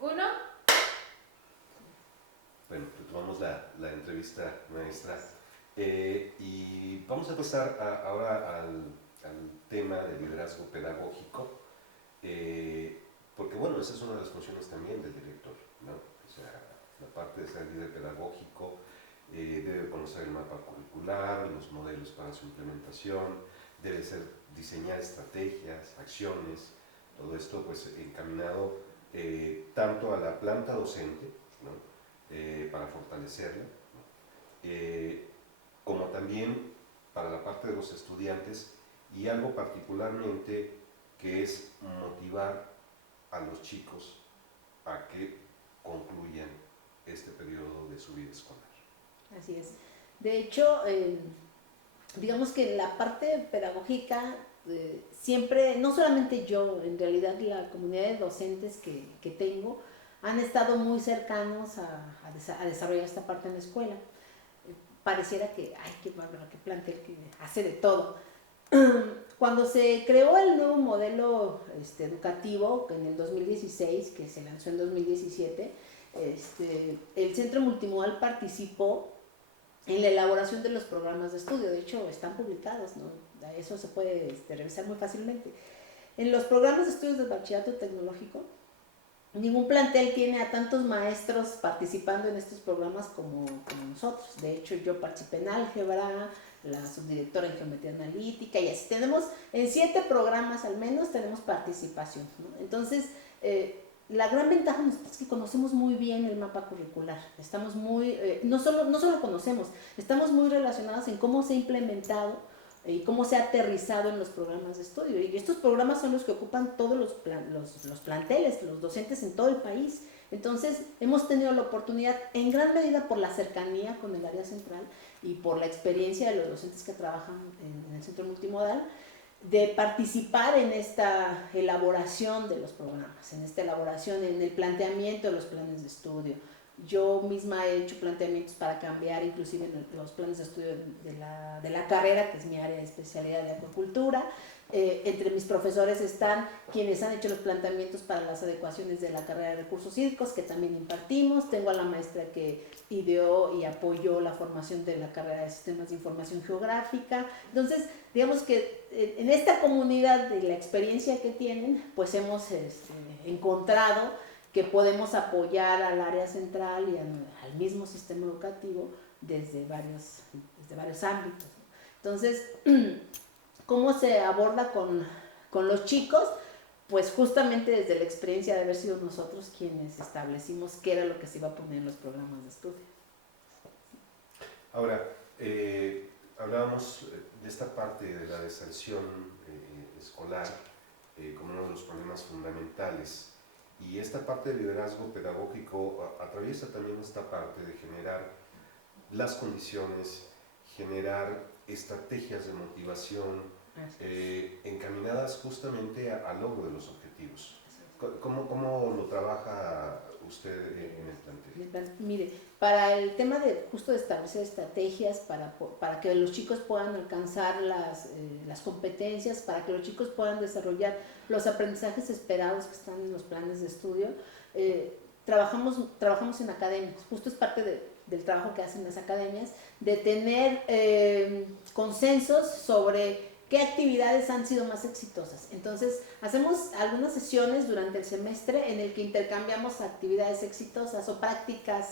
Uno. Bueno, retomamos la entrevista, maestra. Y vamos a pasar ahora al tema del liderazgo pedagógico, porque bueno, esa es una de las funciones también del director, ¿no? O sea, la parte de ser líder pedagógico, debe conocer el mapa curricular, los modelos para su implementación, debe diseñar estrategias, acciones, todo esto pues encaminado tanto a la planta docente, ¿no? Para fortalecerla, ¿no? Como también para la parte de los estudiantes, y algo particularmente que es motivar a los chicos a que concluyan este periodo de su vida escolar. Así es. De hecho, digamos que la parte pedagógica, siempre, no solamente yo, en realidad la comunidad de docentes que tengo, han estado muy cercanos a desarrollar esta parte en la escuela. Pareciera que, ay, qué bárbaro, qué plantel que hace de todo. Cuando se creó el nuevo modelo educativo en el 2016, que se lanzó en 2017, el Centro Multimodal participó en la elaboración de los programas de estudio. De hecho, están publicados, ¿no? Eso se puede revisar muy fácilmente. En los programas de estudios de bachillerato tecnológico, ningún plantel tiene a tantos maestros participando en estos programas como nosotros. De hecho, yo participé en álgebra, la subdirectora en geometría analítica, y así tenemos, en 7 programas al menos tenemos participación, ¿no? Entonces, la gran ventaja es que conocemos muy bien el mapa curricular. Estamos muy, no solo conocemos, estamos muy relacionados en cómo se ha implementado y cómo se ha aterrizado en los programas de estudio. Y estos programas son los que ocupan todos los planteles, los docentes en todo el país. Entonces, hemos tenido la oportunidad, en gran medida por la cercanía con el área central y por la experiencia de los docentes que trabajan en el centro multimodal, de participar en esta elaboración de los programas, en esta elaboración, en el planteamiento de los planes de estudio. Yo misma he hecho planteamientos para cambiar inclusive los planes de estudio de la carrera, que es mi área de especialidad de acuicultura. Entre mis profesores están quienes han hecho los planteamientos para las adecuaciones de la carrera de recursos hídricos, que también impartimos. Tengo a la maestra que ideó y apoyó la formación de la carrera de sistemas de información geográfica. Entonces, digamos que en esta comunidad de la experiencia que tienen, pues hemos encontrado que podemos apoyar al área central y al mismo sistema educativo desde varios ámbitos. Entonces, ¿cómo se aborda con los chicos? Pues justamente desde la experiencia de haber sido nosotros quienes establecimos qué era lo que se iba a poner en los programas de estudio. Ahora, hablábamos de esta parte de la deserción escolar como uno de los problemas fundamentales, y esta parte del liderazgo pedagógico atraviesa también esta parte de generar las condiciones, generar estrategias de motivación encaminadas justamente al logro de los objetivos. ¿Cómo lo trabaja usted en el plantel? Mire, para el tema de justo de establecer estrategias para que los chicos puedan alcanzar las competencias, para que los chicos puedan desarrollar los aprendizajes esperados que están en los planes de estudio, trabajamos en academias. Justo es parte del trabajo que hacen las academias, de tener consensos sobre qué actividades han sido más exitosas. Entonces, hacemos algunas sesiones durante el semestre en el que intercambiamos actividades exitosas o prácticas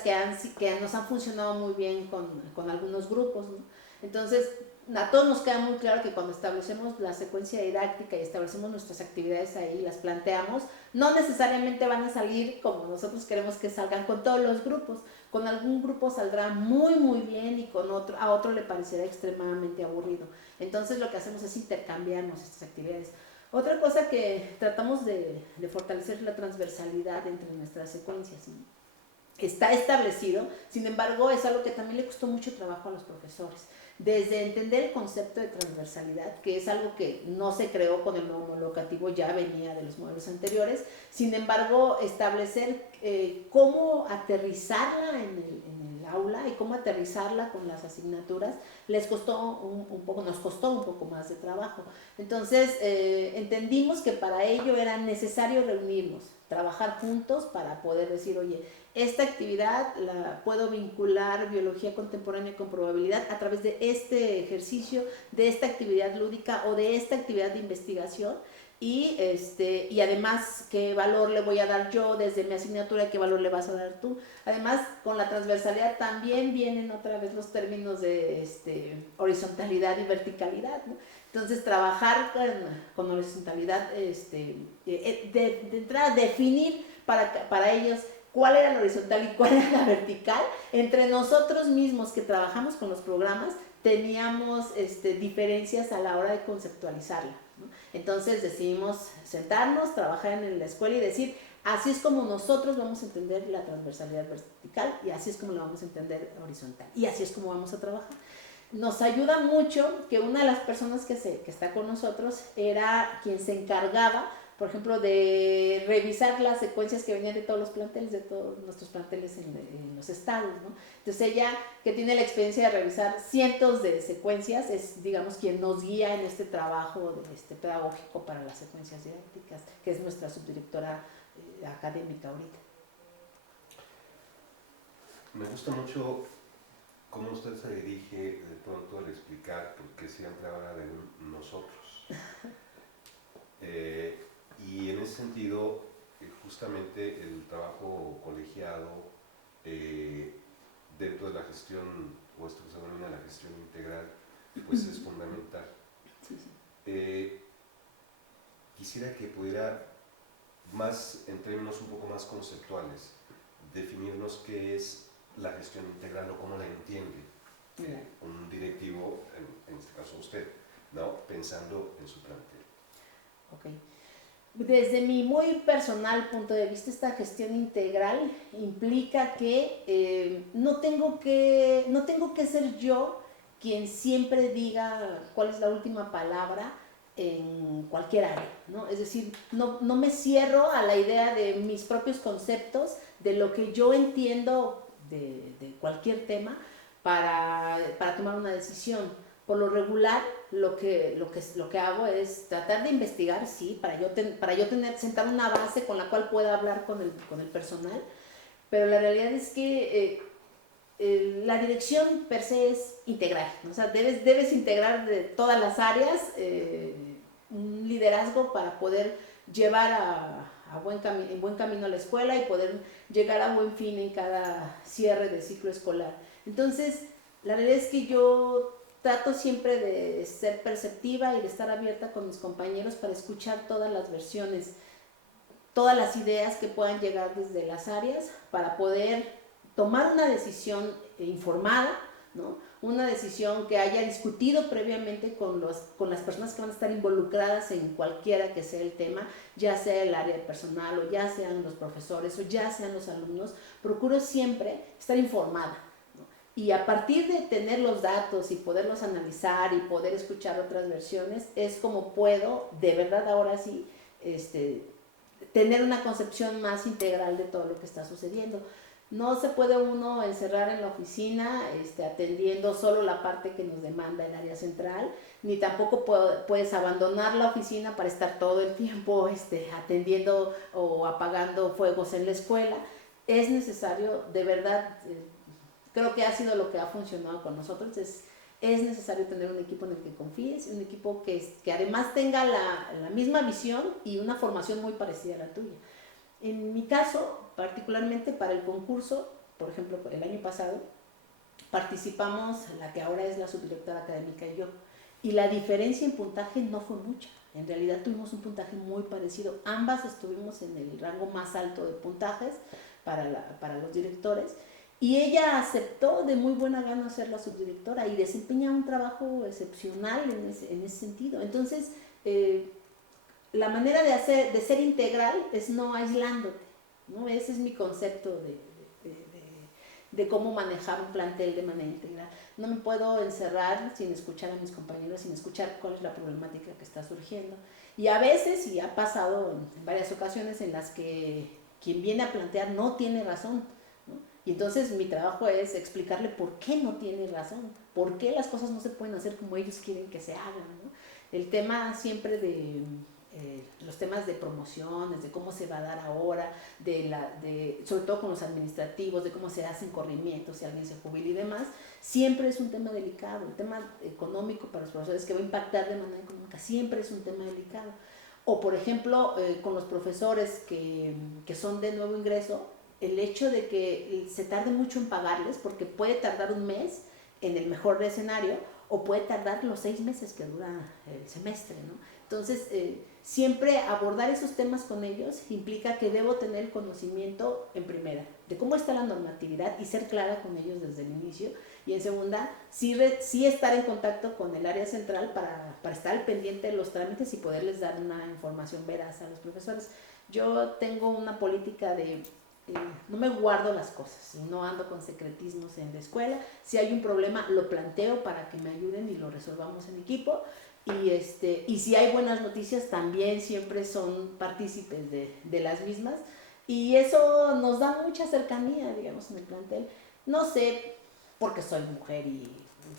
que nos han funcionado muy bien con algunos grupos, ¿no? Entonces, a todos nos queda muy claro que cuando establecemos la secuencia didáctica y establecemos nuestras actividades ahí, las planteamos, no necesariamente van a salir como nosotros queremos que salgan con todos los grupos. Con algún grupo saldrá muy muy bien y a otro le parecerá extremadamente aburrido. Entonces lo que hacemos es intercambiarnos estas actividades. Otra cosa que tratamos de fortalecer es la transversalidad entre nuestras secuencias, ¿no? Está establecido, sin embargo es algo que también le costó mucho trabajo a los profesores. Desde entender el concepto de transversalidad, que es algo que no se creó con el nuevo modelo educativo, ya venía de los modelos anteriores, sin embargo establecer cómo aterrizarla en el aula y cómo aterrizarla con las asignaturas, nos costó un poco más de trabajo. Entonces entendimos que para ello era necesario reunirnos, trabajar juntos para poder decir, oye, esta actividad la puedo vincular biología contemporánea con probabilidad a través de este ejercicio, de esta actividad lúdica o de esta actividad de investigación. Y además, ¿qué valor le voy a dar yo desde mi asignatura y qué valor le vas a dar tú? Además, con la transversalidad también vienen otra vez los términos de horizontalidad y verticalidad, ¿no? Entonces, trabajar con horizontalidad, de entrada, definir para ellos cuál era la horizontal y cuál era la vertical. Entre nosotros mismos que trabajamos con los programas, teníamos diferencias a la hora de conceptualizarla, ¿no? Entonces decidimos sentarnos, trabajar en la escuela y decir, así es como nosotros vamos a entender la transversalidad vertical y así es como la vamos a entender horizontal y así es como vamos a trabajar. Nos ayuda mucho que una de las personas que está con nosotros era quien se encargaba, por ejemplo, de revisar las secuencias que venían de todos los planteles, de todos nuestros planteles en los estados, ¿no? Entonces ella, que tiene la experiencia de revisar cientos de secuencias, es, digamos, quien nos guía en este trabajo pedagógico para las secuencias didácticas, que es nuestra subdirectora académica ahorita. Me gusta mucho cómo usted se dirige de pronto al explicar, porque siempre habla de nosotros. Y en ese sentido, justamente el trabajo colegiado dentro de la gestión, o esto que se denomina la gestión integral, pues es fundamental. Sí, sí. Quisiera que pudiera, más en términos un poco más conceptuales, definirnos qué es la gestión integral o cómo la entiende un directivo, en este caso usted, ¿no? Pensando en su plantel. Ok. Desde mi muy personal punto de vista, esta gestión integral implica que no tengo que ser yo quien siempre diga cuál es la última palabra en cualquier área, ¿no? Es decir, no me cierro a la idea de mis propios conceptos, de lo que yo entiendo de cualquier tema para tomar una decisión. Por lo regular, lo que hago es tratar de investigar, sí, para yo sentar una base con la cual pueda hablar con el personal, pero la realidad es que la dirección per se es integral, ¿no? O sea, debes integrar de todas las áreas un liderazgo para poder llevar en buen camino a la escuela y poder llegar a buen fin en cada cierre de ciclo escolar. Entonces, la realidad es que yo trato siempre de ser perceptiva y de estar abierta con mis compañeros para escuchar todas las versiones, todas las ideas que puedan llegar desde las áreas para poder tomar una decisión informada, ¿no? Una decisión que haya discutido previamente con las personas que van a estar involucradas en cualquiera que sea el tema, ya sea el área personal o ya sean los profesores o ya sean los alumnos. Procuro siempre estar informada, ¿no? Y a partir de tener los datos y poderlos analizar y poder escuchar otras versiones, es como puedo, de verdad ahora sí, tener una concepción más integral de todo lo que está sucediendo. No se puede uno encerrar en la oficina atendiendo solo la parte que nos demanda el área central, ni tampoco puedes abandonar la oficina para estar todo el tiempo atendiendo o apagando fuegos en la escuela. Es necesario, de verdad, creo que ha sido lo que ha funcionado con nosotros, es necesario tener un equipo en el que confíes, un equipo que además tenga la misma visión y una formación muy parecida a la tuya. En mi caso, particularmente para el concurso, por ejemplo, el año pasado, participamos la que ahora es la subdirectora académica y yo, y la diferencia en puntaje no fue mucha. En realidad tuvimos un puntaje muy parecido. Ambas estuvimos en el rango más alto de puntajes para los directores, y ella aceptó de muy buena gana ser la subdirectora y desempeña un trabajo excepcional en ese sentido. Entonces, la manera de ser integral es no aislándote, ¿no? Ese es mi concepto de cómo manejar un plantel de manera integral. No me puedo encerrar sin escuchar a mis compañeros, sin escuchar cuál es la problemática que está surgiendo. Y a veces, y ha pasado en varias ocasiones en las que quien viene a plantear no tiene razón, ¿no? Y entonces mi trabajo es explicarle por qué no tiene razón, por qué las cosas no se pueden hacer como ellos quieren que se hagan, ¿no? El tema siempre de los temas de promociones, de cómo se va a dar ahora, sobre todo con los administrativos, de cómo se hacen corrimientos si alguien se jubila y demás, siempre es un tema delicado. El tema económico para los profesores que va a impactar de manera económica siempre es un tema delicado. O por ejemplo, con los profesores que son de nuevo ingreso, el hecho de que se tarde mucho en pagarles, porque puede tardar un mes en el mejor escenario, o puede tardar los 6 meses que dura el semestre, ¿no? Entonces, siempre abordar esos temas con ellos implica que debo tener conocimiento en primera de cómo está la normatividad y ser clara con ellos desde el inicio, y en segunda, sí estar en contacto con el área central para estar al pendiente de los trámites y poderles dar una información veraz a los profesores. Yo tengo una política de no me guardo las cosas, no ando con secretismos en la escuela. Si hay un problema, lo planteo para que me ayuden y lo resolvamos en equipo. Y si hay buenas noticias, también siempre son partícipes de las mismas. Y eso nos da mucha cercanía, digamos, en el plantel. No sé, porque soy mujer y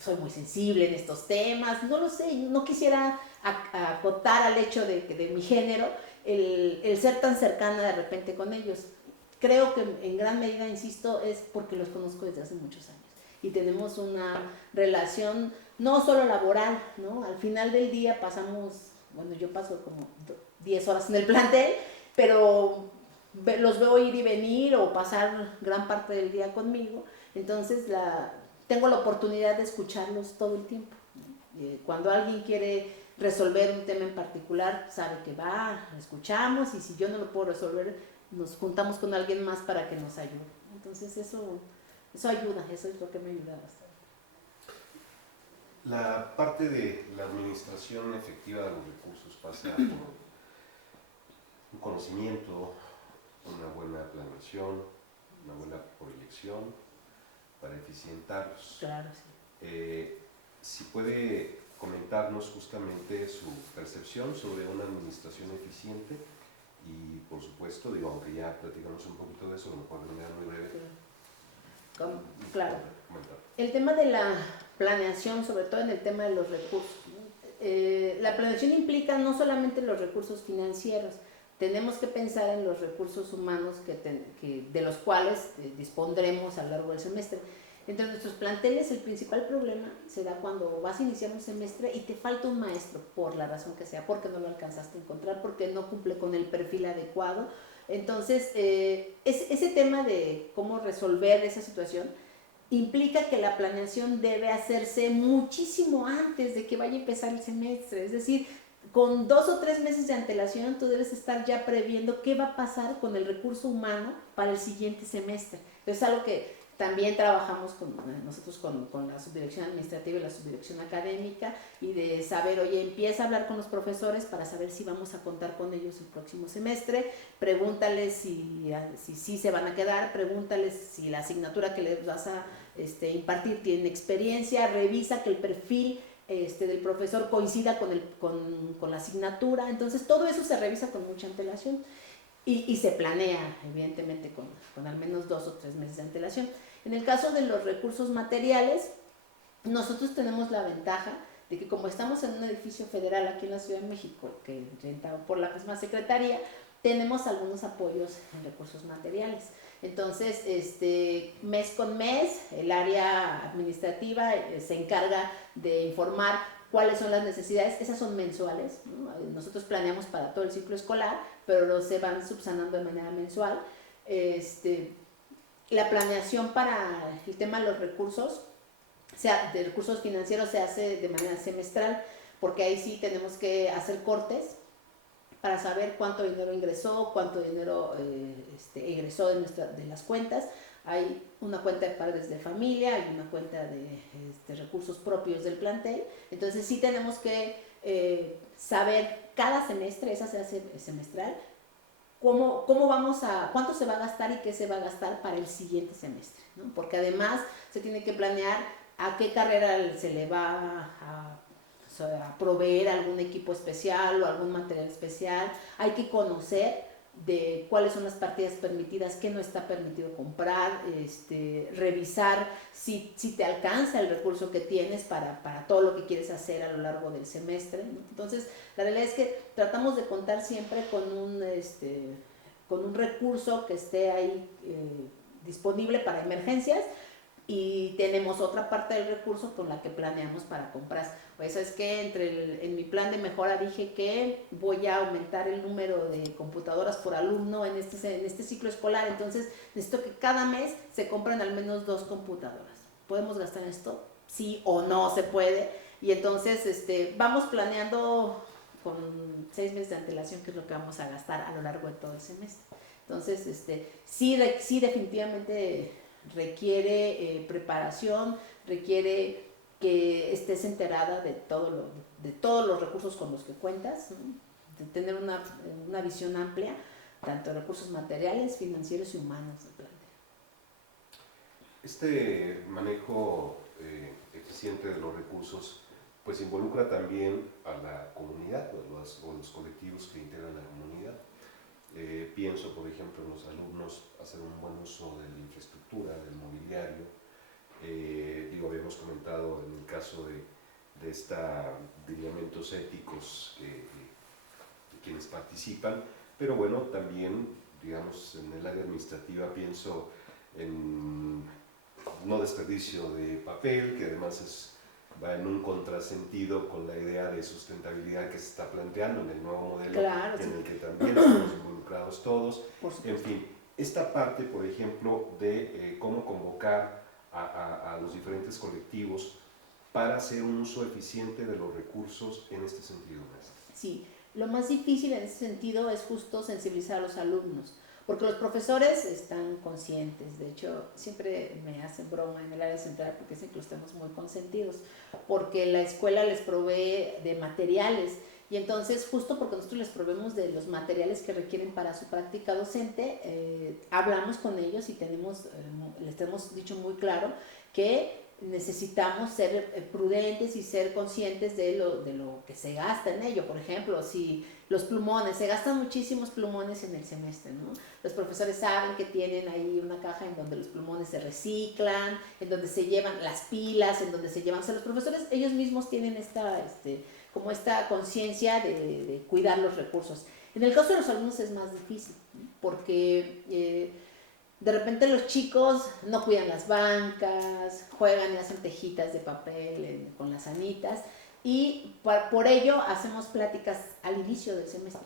soy muy sensible en estos temas, no lo sé, no quisiera acotar al hecho de mi género el ser tan cercana de repente con ellos. Creo que en gran medida, insisto, es porque los conozco desde hace muchos años y tenemos una relación no solo laboral, ¿no? Al final del día yo paso como 10 horas en el plantel, pero los veo ir y venir o pasar gran parte del día conmigo, entonces tengo la oportunidad de escucharlos todo el tiempo, ¿no? Cuando alguien quiere resolver un tema en particular, sabe que escuchamos, y si yo no lo puedo resolver, nos juntamos con alguien más para que nos ayude. Entonces eso ayuda, eso es lo que me ayuda bastante. La parte de la administración efectiva de los recursos pasa por un conocimiento, una buena planeación, una buena proyección para eficientarlos. Claro, sí. Si puede comentarnos justamente su percepción sobre una administración eficiente. Y por supuesto, aunque ya platicamos un poquito de eso, a lo mejor de manera muy breve. Claro. El tema de la planeación, sobre todo en el tema de los recursos, ¿no? La planeación implica no solamente los recursos financieros, tenemos que pensar en los recursos humanos de los cuales dispondremos a lo largo del semestre. Entre nuestros planteles, el principal problema se da cuando vas a iniciar un semestre y te falta un maestro, por la razón que sea, porque no lo alcanzaste a encontrar, porque no cumple con el perfil adecuado. Entonces, ese tema de cómo resolver esa situación implica que la planeación debe hacerse muchísimo antes de que vaya a empezar el semestre. Es decir, con 2 o 3 meses de antelación tú debes estar ya previendo qué va a pasar con el recurso humano para el siguiente semestre. Es algo que también trabajamos nosotros con la subdirección administrativa y la subdirección académica, y de saber, oye, empieza a hablar con los profesores para saber si vamos a contar con ellos el próximo semestre, pregúntales si se van a quedar, pregúntales si la asignatura que les vas a impartir tiene experiencia, revisa que el perfil del profesor coincida con la asignatura. Entonces todo eso se revisa con mucha antelación. Y se planea, evidentemente, con al menos 2 o 3 meses de antelación. En el caso de los recursos materiales, nosotros tenemos la ventaja de que, como estamos en un edificio federal aquí en la Ciudad de México, que rentado por la misma Secretaría, tenemos algunos apoyos en recursos materiales. Entonces, mes con mes, el área administrativa se encarga de informar cuáles son las necesidades. Esas son mensuales, ¿no? Nosotros planeamos para todo el ciclo escolar, pero se van subsanando de manera mensual. La planeación para el tema de los recursos, de recursos financieros, se hace de manera semestral, porque ahí sí tenemos que hacer cortes para saber cuánto dinero ingresó, cuánto dinero egresó de las cuentas. Hay una cuenta de padres de familia, hay una cuenta de recursos propios del plantel. Entonces sí tenemos que saber cada semestre, esa se hace semestral, cuánto se va a gastar y qué se va a gastar para el siguiente semestre, ¿no? Porque además se tiene que planear a qué carrera se le va a proveer algún equipo especial o algún material especial. Hay que conocer de cuáles son las partidas permitidas, qué no está permitido comprar, revisar si te alcanza el recurso que tienes para todo lo que quieres hacer a lo largo del semestre, ¿no? Entonces, la realidad es que tratamos de contar siempre con un recurso que esté ahí disponible para emergencias, y tenemos otra parte del recurso con la que planeamos para compras. Pues es que en mi plan de mejora dije que voy a aumentar el número de computadoras por alumno en este ciclo escolar, entonces necesito que cada mes se compren al menos 2 computadoras. ¿Podemos gastar en esto? Sí o no se puede. Y entonces vamos planeando con 6 meses de antelación qué es lo que vamos a gastar a lo largo de todo el semestre. Entonces, sí definitivamente requiere preparación, requiere que estés enterada de todos los recursos con los que cuentas, ¿no? De tener una visión amplia, tanto de recursos materiales, financieros y humanos del plantel. Este manejo eficiente de los recursos pues involucra también a la comunidad o los colectivos que integran la comunidad. Pienso, por ejemplo, en los alumnos hacer un buen uso de la infraestructura, del mobiliario. Habíamos comentado en el caso de lineamientos éticos de quienes participan, pero bueno, también, digamos, en el área administrativa pienso en no desperdicio de papel, que además va en un contrasentido con la idea de sustentabilidad que se está planteando en el nuevo modelo, claro, en sí. el que también estamos involucrados todos. En fin, esta parte, por ejemplo, de cómo convocar a los diferentes colectivos para hacer un uso eficiente de los recursos en este sentido, maestra. Sí, lo más difícil en ese sentido es justo sensibilizar a los alumnos, porque los profesores están conscientes. De hecho, siempre me hacen broma en el área central porque dicen que los tenemos muy consentidos, porque la escuela les provee de materiales, y entonces justo porque nosotros les proveemos de los materiales que requieren para su práctica docente, hablamos con ellos y les tenemos dicho muy claro que necesitamos ser prudentes y ser conscientes de lo que se gasta en ello. Por ejemplo, si los plumones, se gastan muchísimos plumones en el semestre, ¿no? Los profesores saben que tienen ahí una caja en donde los plumones se reciclan, en donde se llevan las pilas, en donde se llevan, o sea, los profesores ellos mismos tienen como esta conciencia de cuidar los recursos. En el caso de los alumnos es más difícil, ¿no? Porque de repente los chicos no cuidan las bancas, juegan y hacen tejitas de papel con las anitas, y por ello hacemos pláticas al inicio del semestre,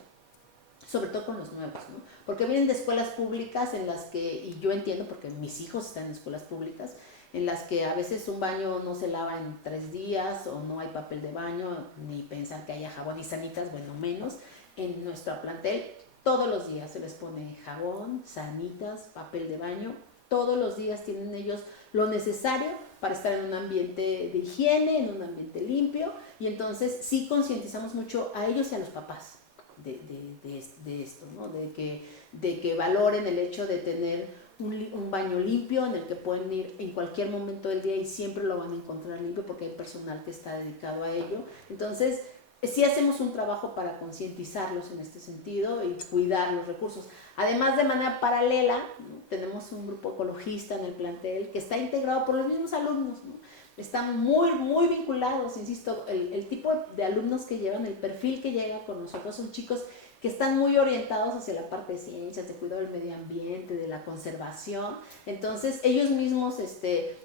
sobre todo con los nuevos, ¿no? Porque vienen de escuelas públicas en las que, y yo entiendo porque mis hijos están en escuelas públicas, en las que a veces un baño no se lava en 3 días o no hay papel de baño, ni pensar que haya jabón y sanitas, bueno, menos. En nuestro plantel todos los días se les pone jabón, sanitas, papel de baño. Todos los días tienen ellos lo necesario para estar en un ambiente de higiene, en un ambiente limpio. Y entonces sí concientizamos mucho a ellos y a los papás de esto, ¿no? De que valoren el hecho de tener un baño limpio en el que pueden ir en cualquier momento del día y siempre lo van a encontrar limpio porque hay personal que está dedicado a ello. Entonces, sí hacemos un trabajo para concientizarlos en este sentido y cuidar los recursos. Además, de manera paralela, ¿no? Tenemos un grupo ecologista en el plantel que está integrado por los mismos alumnos, ¿no? Están muy vinculados, insisto, el tipo de alumnos que llevan, el perfil que llega con nosotros son chicos que están muy orientados hacia la parte de ciencias, de cuidado del medio ambiente, de la conservación. Entonces ellos mismos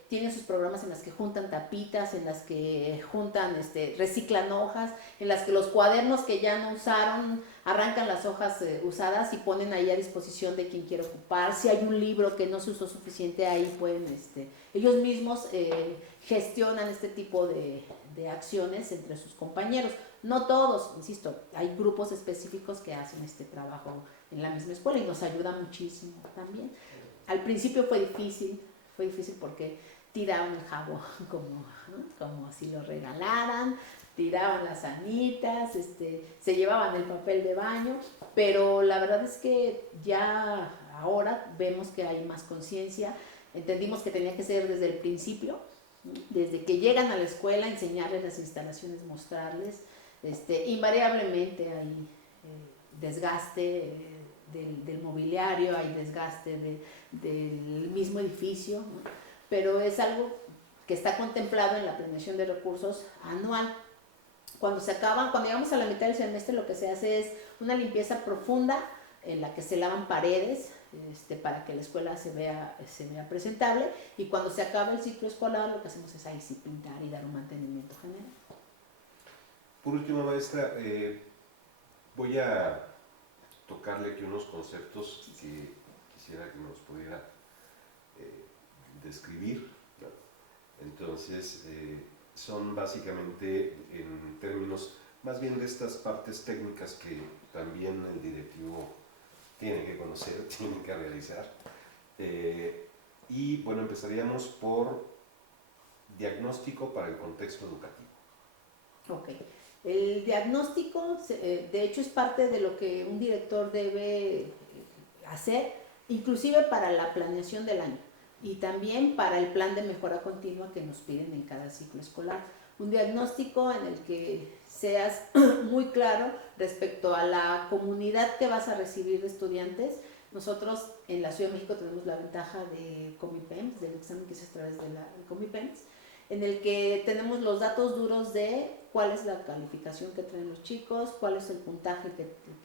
tienen sus programas en las que juntan tapitas, en las que reciclan hojas, en las que los cuadernos que ya no usaron arrancan las hojas usadas y ponen ahí a disposición de quien quiera ocupar. Si hay un libro que no se usó suficiente, ahí pueden ellos mismos gestionan este tipo de acciones entre sus compañeros. No todos, insisto, hay grupos específicos que hacen este trabajo en la misma escuela y nos ayuda muchísimo también. Al principio fue difícil porque tiraban el jabón como si lo regalaran, tiraban las anitas, se llevaban el papel de baño, pero la verdad es que ya ahora vemos que hay más conciencia, entendimos que tenía que ser desde el principio, desde que llegan a la escuela, enseñarles las instalaciones, mostrarles. Invariablemente hay desgaste, del mobiliario, hay desgaste del mismo edificio, ¿no? Pero es algo que está contemplado en la planeación de recursos anual. Cuando llegamos a la mitad del semestre, lo que se hace es una limpieza profunda en la que se lavan paredes, para que la escuela se vea presentable, y cuando se acaba el ciclo escolar lo que hacemos es ahí sí pintar y dar un mantenimiento general. Por último, maestra, voy a tocarle aquí unos conceptos que quisiera que nos pudiera describir, ¿no? Entonces, son básicamente en términos más bien de estas partes técnicas que también el directivo tiene que conocer, tiene que realizar. Y bueno, empezaríamos por diagnóstico para el contexto educativo. Ok. El diagnóstico, de hecho, es parte de lo que un director debe hacer, inclusive para la planeación del año y también para el plan de mejora continua que nos piden en cada ciclo escolar. Un diagnóstico en el que seas muy claro respecto a la comunidad que vas a recibir de estudiantes. Nosotros en la Ciudad de México tenemos la ventaja de Comipems, del examen que se hace a través de Comipems, en el que tenemos los datos duros de cuál es la calificación que traen los chicos, cuál es el puntaje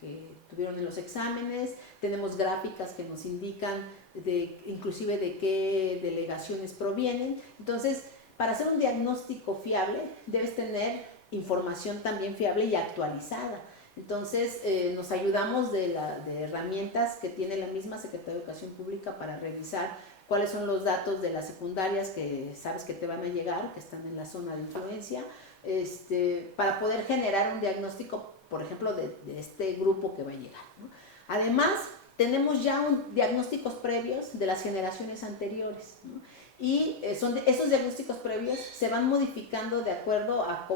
que tuvieron en los exámenes, tenemos gráficas que nos indican inclusive de qué delegaciones provienen. Entonces, para hacer un diagnóstico fiable, debes tener información también fiable y actualizada. Entonces, nos ayudamos de herramientas que tiene la misma Secretaría de Educación Pública para revisar cuáles son los datos de las secundarias que sabes que te van a llegar, que están en la zona de influencia, para poder generar un diagnóstico, por ejemplo, de este grupo que va a llegar, ¿no? Además, tenemos ya diagnósticos previos de las generaciones anteriores, ¿no? Y esos diagnósticos previos se van modificando de acuerdo a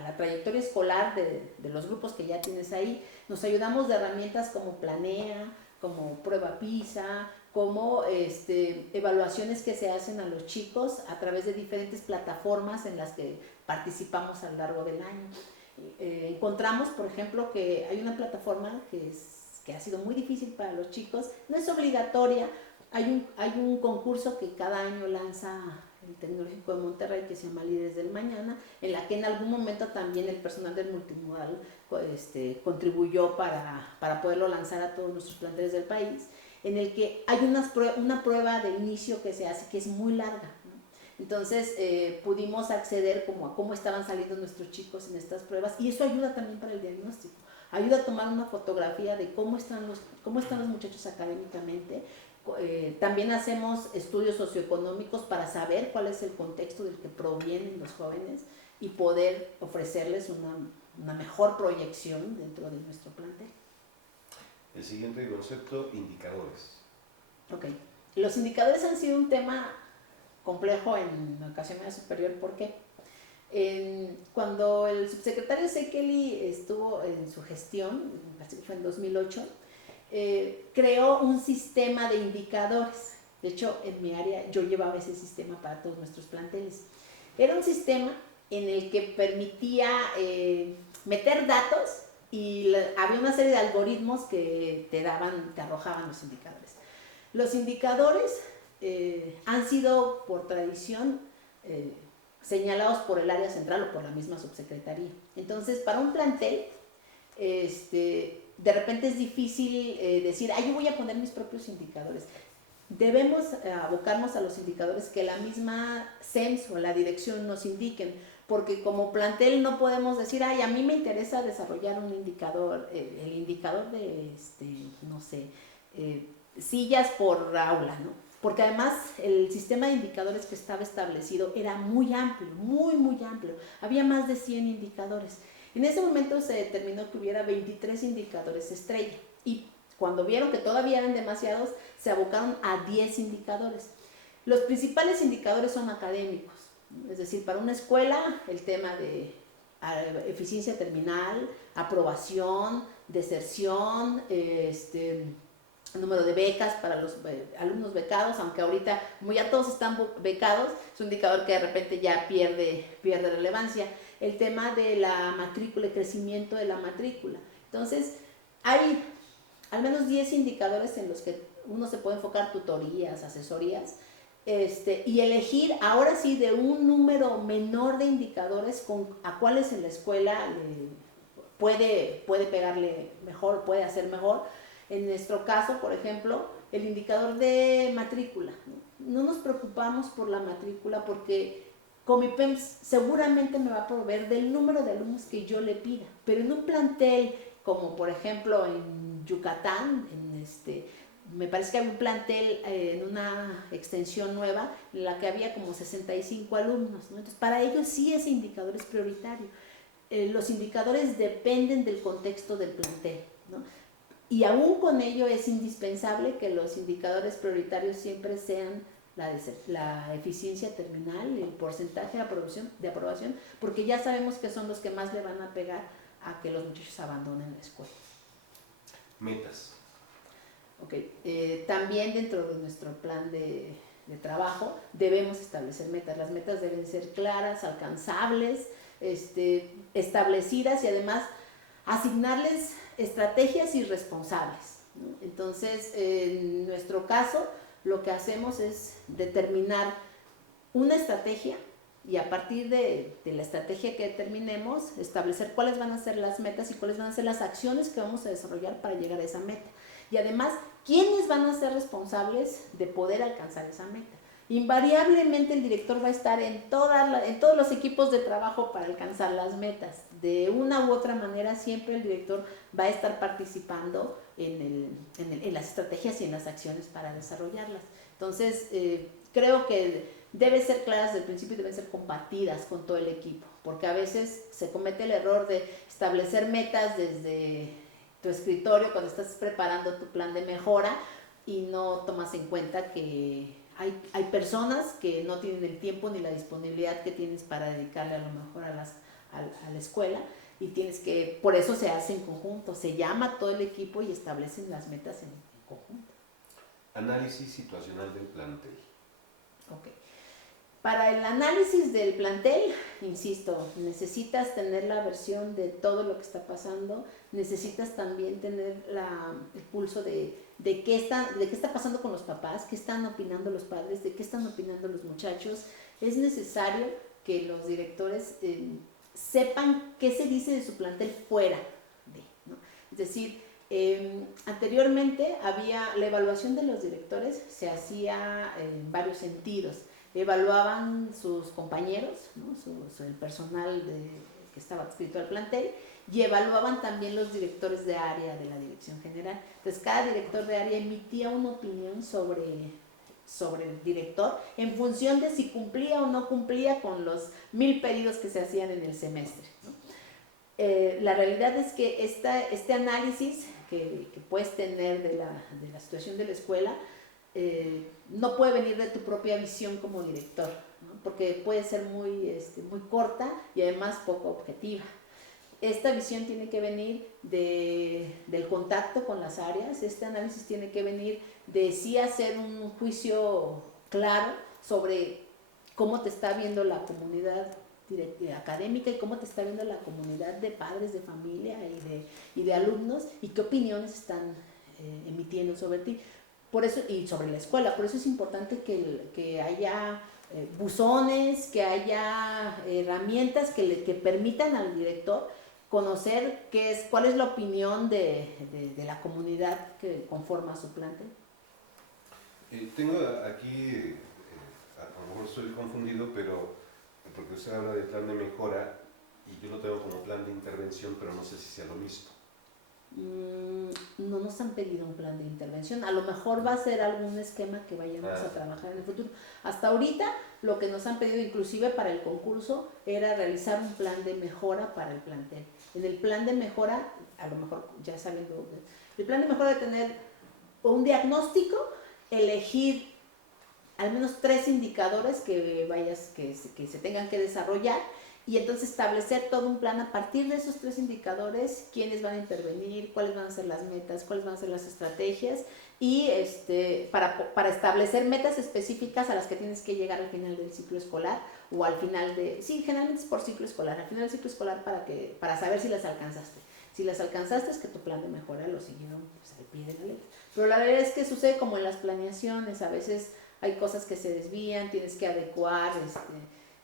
la trayectoria escolar de los grupos que ya tienes ahí. Nos ayudamos de herramientas como Planea, como Prueba PISA, como evaluaciones que se hacen a los chicos a través de diferentes plataformas en las que participamos a lo largo del año. Encontramos, por ejemplo, que hay una plataforma que ha sido muy difícil para los chicos, no es obligatoria. Hay un concurso que cada año lanza el Tecnológico de Monterrey que se llama Líderes del Mañana, en la que en algún momento también el personal del multimodal contribuyó para poderlo lanzar a todos nuestros planteles del país, en el que hay una prueba de inicio que se hace que es muy larga, ¿no? Entonces pudimos acceder como a cómo estaban saliendo nuestros chicos en estas pruebas, y eso ayuda también para el diagnóstico, ayuda a tomar una fotografía de cómo están los muchachos académicamente. También hacemos estudios socioeconómicos para saber cuál es el contexto del que provienen los jóvenes y poder ofrecerles una mejor proyección dentro de nuestro plantel. El siguiente concepto, indicadores. Ok. Los indicadores han sido un tema complejo en educación media superior. ¿Por qué? Cuando el subsecretario Sekeli estuvo en su gestión, así que fue en 2008, creó un sistema de indicadores. De hecho, en mi área yo llevaba ese sistema para todos nuestros planteles. Era un sistema en el que permitía meter datos y había una serie de algoritmos que te arrojaban los indicadores. Los indicadores han sido por tradición señalados por el área central o por la misma subsecretaría. Entonces, para un plantel, de repente es difícil decir, yo voy a poner mis propios indicadores. Debemos abocarnos a los indicadores que la misma SEMS o la dirección nos indiquen, porque como plantel no podemos decir, a mí me interesa desarrollar un indicador, el indicador de, no sé, sillas por aula, ¿no? Porque además el sistema de indicadores que estaba establecido era muy amplio, muy, muy amplio. Había más de 100 indicadores. En ese momento se determinó que hubiera 23 indicadores estrella, y cuando vieron que todavía eran demasiados, se abocaron a 10 indicadores. Los principales indicadores son académicos, es decir, para una escuela el tema de eficiencia terminal, aprobación, deserción, número de becas para los alumnos becados, aunque ahorita, como ya todos están becados, es un indicador que de repente ya pierde relevancia. El tema de la matrícula, el crecimiento de la matrícula. Entonces, hay al menos 10 indicadores en los que uno se puede enfocar, tutorías, asesorías, y elegir ahora sí de un número menor de indicadores a cuáles en la escuela puede pegarle mejor, puede hacer mejor. En nuestro caso, por ejemplo, el indicador de matrícula. No nos preocupamos por la matrícula porque Comipems seguramente me va a proveer del número de alumnos que yo le pida, pero en un plantel como por ejemplo en Yucatán, me parece que había un plantel en una extensión nueva en la que había como 65 alumnos, ¿no? Entonces para ellos sí ese indicador es prioritario. Los indicadores dependen del contexto del plantel, ¿no? Y aún con ello es indispensable que los indicadores prioritarios siempre sean la eficiencia terminal, el porcentaje de aprobación, porque ya sabemos que son los que más le van a pegar a que los muchachos abandonen la escuela. Metas. Ok, también dentro de nuestro plan de trabajo debemos establecer metas. Las metas deben ser claras, alcanzables, establecidas y además asignarles estrategias y responsables, ¿no? Entonces, en nuestro caso, lo que hacemos es determinar una estrategia y a partir de la estrategia que determinemos, establecer cuáles van a ser las metas y cuáles van a ser las acciones que vamos a desarrollar para llegar a esa meta. Y además, ¿quiénes van a ser responsables de poder alcanzar esa meta? Invariablemente el director va a estar en todos los equipos de trabajo para alcanzar las metas. De una u otra manera siempre el director va a estar participando en las estrategias y en las acciones para desarrollarlas. Entonces, creo que deben ser claras desde el principio y deben ser compartidas con todo el equipo, porque a veces se comete el error de establecer metas desde tu escritorio cuando estás preparando tu plan de mejora y no tomas en cuenta que hay personas que no tienen el tiempo ni la disponibilidad que tienes para dedicarle a lo mejor a la escuela y por eso se hace en conjunto, se llama a todo el equipo y establecen las metas en conjunto. Análisis situacional del plantel. Ok. Para el análisis del plantel, insisto, necesitas tener la versión de todo lo que está pasando, necesitas también tener el pulso de qué está pasando con los papás, qué están opinando los padres, de qué están opinando los muchachos. Es necesario que los directores sepan qué se dice de su plantel fuera de, ¿no? Es decir, anteriormente la evaluación de los directores se hacía en varios sentidos. Evaluaban sus compañeros, ¿no? El personal que estaba adscrito al plantel, y evaluaban también los directores de área de la dirección general. Entonces cada director de área emitía una opinión sobre el director en función de si cumplía o no cumplía con los 1000 pedidos que se hacían en el semestre, ¿no? La realidad es que este análisis que puedes tener de la situación de la escuela no puede venir de tu propia visión como director, ¿no? Porque puede ser muy corta y además poco objetiva. Esta visión tiene que venir del contacto con las áreas, este análisis tiene que venir de sí hacer un juicio claro sobre cómo te está viendo la comunidad académica y cómo te está viendo la comunidad de padres, de familia y de alumnos y qué opiniones están emitiendo sobre ti. Por eso, y sobre la escuela, por eso es importante que haya buzones, que haya herramientas que permitan al director conocer cuál es la opinión de la comunidad que conforma su plantel. Tengo aquí, a lo mejor estoy confundido, pero porque usted habla de plan de mejora y yo lo tengo como plan de intervención, pero no sé si sea lo mismo. No nos han pedido un plan de intervención, a lo mejor va a ser algún esquema que vayamos a trabajar en el futuro. Hasta ahorita lo que nos han pedido inclusive para el concurso era realizar un plan de mejora para el plantel. En el plan de mejora, a lo mejor ya sabiendo, el plan de mejora de tener un diagnóstico, elegir al menos 3 indicadores que se tengan que desarrollar y entonces establecer todo un plan a partir de esos 3 indicadores, quiénes van a intervenir, cuáles van a ser las metas, cuáles van a ser las estrategias y para establecer metas específicas a las que tienes que llegar al final del ciclo escolar o al final generalmente es por ciclo escolar, al final del ciclo escolar para saber si las alcanzaste. Si las alcanzaste es que tu plan de mejora lo siguieron pues, al pie de la letra. Pero la verdad es que sucede como en las planeaciones, a veces hay cosas que se desvían, tienes que adecuar,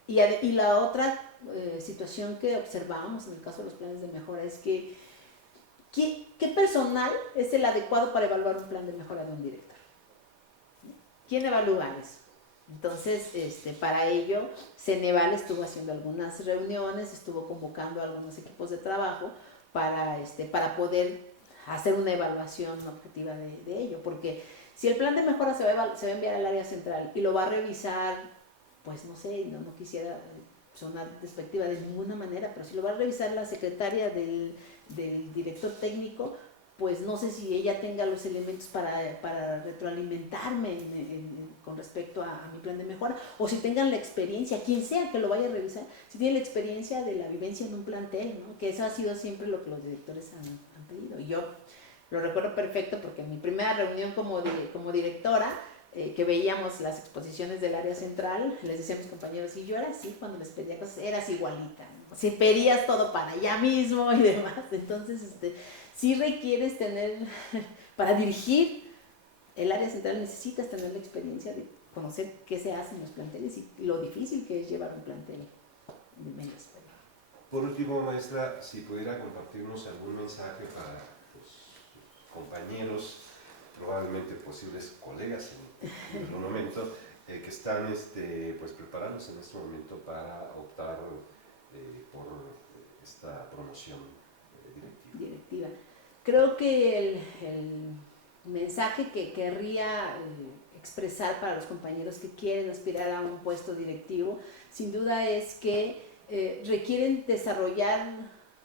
y la otra situación que observamos en el caso de los planes de mejora es que ¿qué personal es el adecuado para evaluar un plan de mejora de un director? ¿Quién evalúa eso? Entonces, para ello, Ceneval estuvo haciendo algunas reuniones, estuvo convocando a algunos equipos de trabajo para poder hacer una evaluación objetiva de ello, porque si el plan de mejora se va a enviar al área central y lo va a revisar, pues no sé, no quisiera sonar despectiva de ninguna manera, pero si lo va a revisar la secretaria del director técnico, pues no sé si ella tenga los elementos para retroalimentarme con respecto a mi plan de mejora, o si tengan la experiencia, quien sea que lo vaya a revisar, si tiene la experiencia de la vivencia en un plantel, ¿no? Que eso ha sido siempre lo que los directores han pedido. Y yo lo recuerdo perfecto porque en mi primera reunión como directora, que veíamos las exposiciones del área central, les decía a mis compañeros, y yo era así, cuando les pedía cosas, eras igualita, ¿no? Si pedías todo para allá mismo y demás, entonces sí requieres tener, para dirigir el área central necesitas tener la experiencia de conocer qué se hace en los planteles y lo difícil que es llevar un plantel de medias. Por último, maestra, si pudiera compartirnos algún mensaje para sus compañeros, probablemente posibles colegas en algún momento, que están pues, preparándose en este momento para optar por esta promoción directiva. Creo que el mensaje que querría expresar para los compañeros que quieren aspirar a un puesto directivo, sin duda es que requieren desarrollar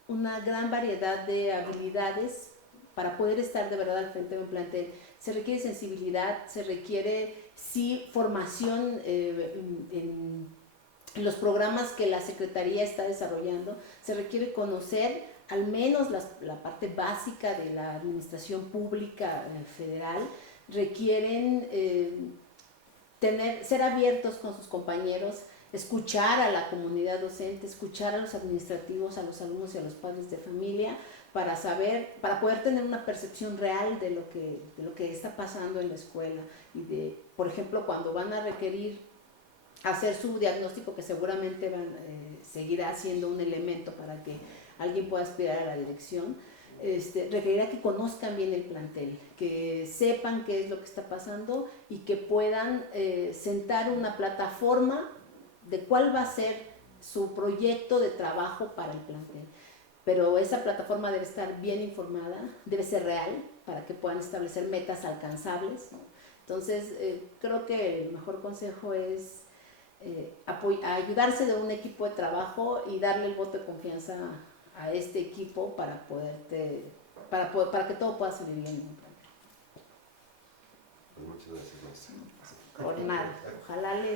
una gran variedad de habilidades para poder estar de verdad al frente de un plantel. Se requiere sensibilidad, se requiere sí formación en los programas que la Secretaría está desarrollando, se requiere conocer al menos la parte básica de la administración pública federal, requieren ser abiertos con sus compañeros, escuchar a la comunidad docente, escuchar a los administrativos, a los alumnos y a los padres de familia, para poder tener una percepción real de lo que está pasando en la escuela y por ejemplo, cuando van a requerir hacer su diagnóstico, que seguramente seguirá siendo un elemento para que alguien pueda aspirar a la dirección, requerirá que conozcan bien el plantel, que sepan qué es lo que está pasando y que puedan sentar una plataforma de cuál va a ser su proyecto de trabajo para el plantel. Pero esa plataforma debe estar bien informada, debe ser real para que puedan establecer metas alcanzables, ¿no? Entonces, creo que el mejor consejo es ayudarse de un equipo de trabajo y darle el voto de confianza a este equipo para que todo pueda salir bien. Pues muchas gracias, maestra. Por nada. Ojalá les